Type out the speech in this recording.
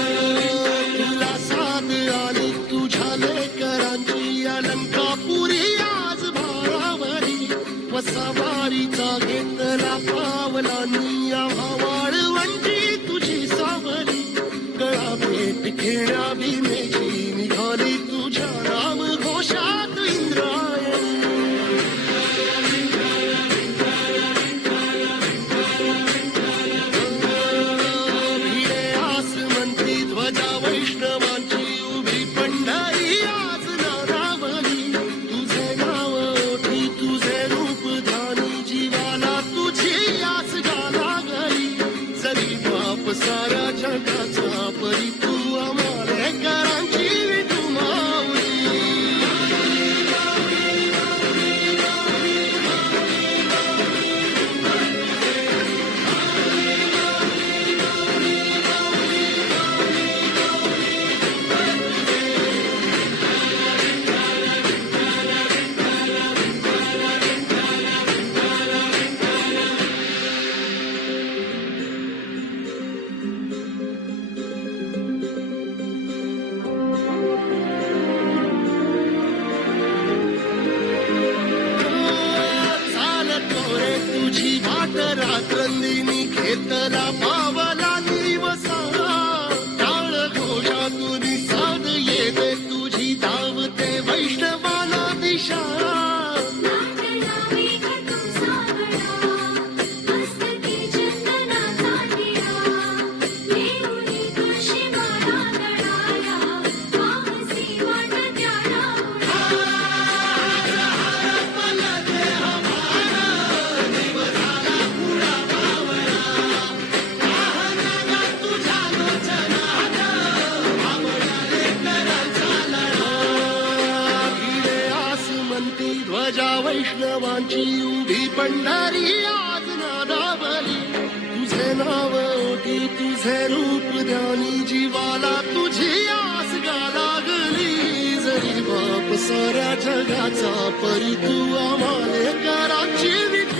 तुला साथ आली तुझ्या लेकरांची अलंकापुरी आज भारावरी वसावारीचा घेतला पावलांनी या वाळवंटी तुझी सावली गळा भेट खेळा भीमेची निघाली तुझ्या राम घोषात इंद्रायणी भिडे आसमंती ध्वजा वैष्णवांची उभी पंढरी आज नारावली तुझे नाव ओठी तुझे रूप ध्यानी जीवाला तुझी आस गाला गली जरी बाप साऱ्या जगाचा परी तू आमालेकरांची विठू माऊली चालतो रे तुझी वाट रात्रंदिनी घेतला पावला दिवसा टाळ घोषातून साध येते तुझी धावते वैष्णवाला दिशा भिडे आसमंती ध्वजा वैष्णवांची उभी पंढरी आज नादावली तुझे नाव ओटी तुझे रूप ध्यानी जीवाला तुझी आस गाला गली जरी बाप साऱ्या जगाचा परी तू आम्हाले कराची विठू